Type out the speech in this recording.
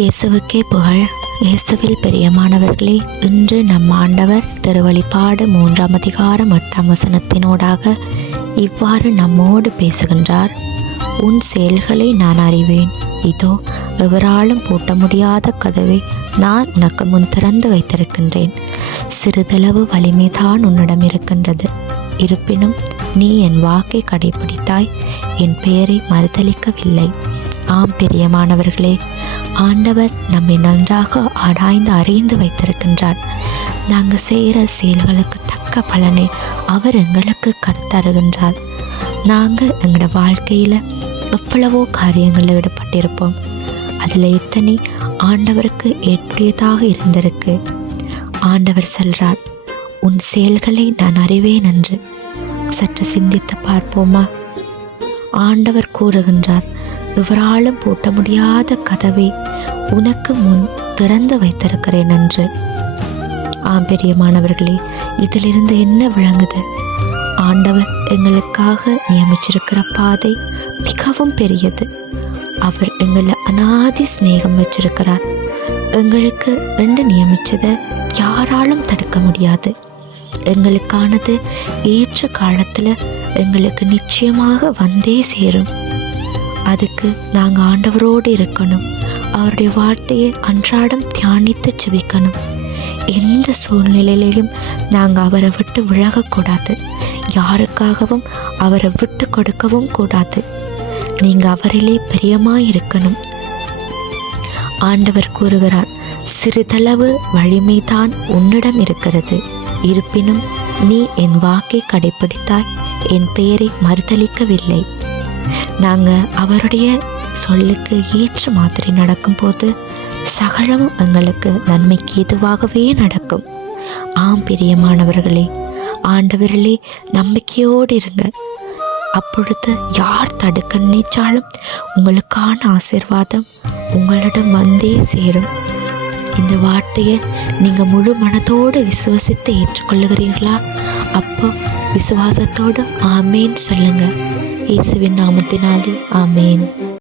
இயேசுவுக்கே புகழ். இயேசுவில் பிரியமானவர்களே, இன்று நம் ஆண்டவர் திருவெளிப்பாடு 3 அதிகாரம் 8 வசனத்தினூடாக இவ்வாறு நம்மோடு பேசுகின்றார். உன் செயல்களை நான் அறிவேன். இதோ, எவராலும் பூட்ட முடியாத கதவை நான் உனக்கு முன் திறந்து வைத்திருக்கின்றேன். சிறிதளவு வலிமைதான் உன்னிடம் இருக்கின்றது. இருப்பினும் நீ என் வாக்கை கடைபிடித்தாய், என் பெயரை மறுதலிக்கவில்லை. ஆம் பிரியமானவர்களே, ஆண்டவர் நம்மை நன்றாக ஆராய்ந்து அறிந்து வைத்திருக்கின்றார். நாங்கள் செய்கிற செயல்களுக்கு தக்க பலனை அவர் எங்களுக்கு கருத்தருகின்றார். நாங்கள் எங்களோட வாழ்க்கையில் எவ்வளவோ காரியங்களில் ஈடுபட்டிருப்போம். அதில் எத்தனை ஆண்டவருக்கு ஏற்புடையதாக இருந்திருக்கு. ஆண்டவர் சொல்கிறார், உன் செயல்களை நான் அறிவேன் என்று. சற்று சிந்தித்து பார்ப்போமா? ஆண்டவர் கூறுகின்றார், எவராலும் பூட்ட முடியாத கதவை உனக்கு முன் திறந்து வைத்திருக்கிறேன் என்று. பிரியமானவர்களே, இதிலிருந்து என்ன விளங்குது? ஆண்டவர் எங்களுக்காக நியமிச்சிருக்கிற பாதை மிகவும் பெரியது. அவர் எங்களை அநாதி சிநேகம் வச்சிருக்கிறார். எங்களுக்கு நியமிச்சதை யாராலும் தடுக்க முடியாது. எங்களுக்கானது ஏற்ற காலத்தில் எங்களுக்கு நிச்சயமாக வந்தே சேரும். அதுக்கு நாங்கள் ஆண்டவரோடு இருக்கணும். அவருடைய வார்த்தையை அன்றாடம் தியானித்து ஜெபிக்கணும். எந்த சூழ்நிலையிலையும் நாங்கள் அவரை விட்டு விலகக்கூடாது. யாருக்காகவும் அவரை விட்டு கொடுக்கவும் கூடாது. நீங்கள் அவரிலே பிரியமாக இருக்கணும். ஆண்டவர் கூறுகிறார், சிறிதளவு வலிமைதான் உன்னிடம் இருக்கிறது. இருப்பினும் நீ என் வாக்கை கடைபிடித்தாய், என் பெயரை மறுதலிக்கவில்லை. நாங்கள் அவருடைய சொல்லுக்கு ஏற்ற மாதிரி நடக்கும்போது சகலமும் எங்களுக்கு நன்மைக்கு ஏதுவாகவே நடக்கும். பிரியமானவர்களே, ஆண்டவரிலே நம்பிக்கையோடு இருங்க. அப்பொழுது யார் தடுக்க நினைச்சாலும் உங்களுக்கான ஆசீர்வாதம் உங்களிடம் வந்தே சேரும். இந்த வார்த்தையை நீங்கள் முழு மனதோடு விசுவாசித்து ஏற்றுக்கொள்ளுகிறீர்களா? அப்போ விசுவாசத்தோடு ஆமேன் சொல்லுங்க. இயேசுவின் நாமத்தினாலே ஆமேன்.